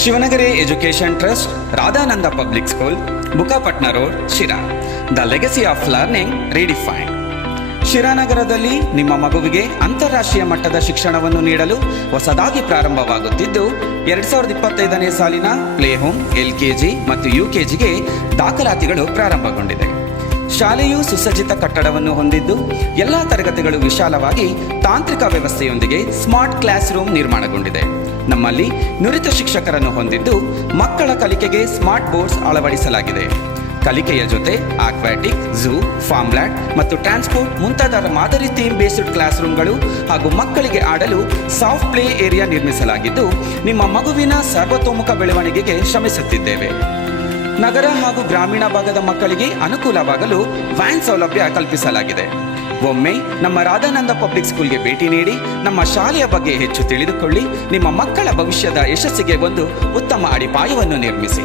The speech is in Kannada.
ಶಿವನಗರಿ education trust, Radhananda public school, Bukkapatna road, Sira. The legacy of learning redefined. ಶಿರಾನಗರದಲ್ಲಿ ನಿಮ್ಮ ಮಗುವಿಗೆ ಅಂತಾರಾಷ್ಟ್ರೀಯ ಮಟ್ಟದ ಶಿಕ್ಷಣವನ್ನು ನೀಡಲು ಹೊಸದಾಗಿ ಪ್ರಾರಂಭವಾಗುತ್ತಿದ್ದು, 2025ನೇ ಸಾಲಿನ ಪ್ಲೇ ಹೋಮ್, LKG ಮತ್ತು UKGಗೆ ದಾಖಲಾತಿಗಳು ಪ್ರಾರಂಭಗೊಂಡಿದೆ. ಶಾಲೆಯು ಸುಸಜ್ಜಿತ ಕಟ್ಟಡವನ್ನು ಹೊಂದಿದ್ದು, ಎಲ್ಲ ತರಗತಿಗಳು ವಿಶಾಲವಾಗಿ ತಾಂತ್ರಿಕ ವ್ಯವಸ್ಥೆಯೊಂದಿಗೆ ಸ್ಮಾರ್ಟ್ ಕ್ಲಾಸ್ ರೂಮ್ ನಿರ್ಮಾಣಗೊಂಡಿದೆ. ನಮ್ಮಲ್ಲಿ ನುರಿತ ಶಿಕ್ಷಕರನ್ನು ಹೊಂದಿದ್ದು, ಮಕ್ಕಳ ಕಲಿಕೆಗೆ ಸ್ಮಾರ್ಟ್ ಬೋರ್ಡ್ಸ್ ಅಳವಡಿಸಲಾಗಿದೆ. ಕಲಿಕೆಯ ಜೊತೆ ಆಕ್ವಾಟಿಕ್, ಝೂ, ಫಾರ್ಮ್ಲ್ಯಾಂಡ್ ಮತ್ತು ಟ್ರಾನ್ಸ್ಪೋರ್ಟ್ ಮುಂತಾದ ಮಾದರಿ ಥೀಮ್ ಬೇಸ್ಡ್ ಕ್ಲಾಸ್ ರೂಮ್ಗಳು ಹಾಗೂ ಮಕ್ಕಳಿಗೆ ಆಡಲು ಸಾಫ್ಟ್ ಪ್ಲೇ ಏರಿಯಾ ನಿರ್ಮಿಸಲಾಗಿದ್ದು, ನಿಮ್ಮ ಮಗುವಿನ ಸರ್ವತೋಮುಖ ಬೆಳವಣಿಗೆಗೆ ಶ್ರಮಿಸುತ್ತಿದ್ದೇವೆ. ನಗರ ಹಾಗೂ ಗ್ರಾಮೀಣ ಭಾಗದ ಮಕ್ಕಳಿಗೆ ಅನುಕೂಲವಾಗಲು ವ್ಯಾನ್ ಸೌಲಭ್ಯ ಕಲ್ಪಿಸಲಾಗಿದೆ. ಒಮ್ಮೆ ನಮ್ಮ ರಾಧಾನಂದ ಪಬ್ಲಿಕ್ ಸ್ಕೂಲ್ಗೆ ಭೇಟಿ ನೀಡಿ ನಮ್ಮ ಶಾಲೆಯ ಬಗ್ಗೆ ಹೆಚ್ಚು ತಿಳಿದುಕೊಳ್ಳಿ. ನಿಮ್ಮ ಮಕ್ಕಳ ಭವಿಷ್ಯದ ಯಶಸ್ಸಿಗೆ ಒಂದು ಉತ್ತಮ ಅಡಿಪಾಯವನ್ನು ನಿರ್ಮಿಸಿ.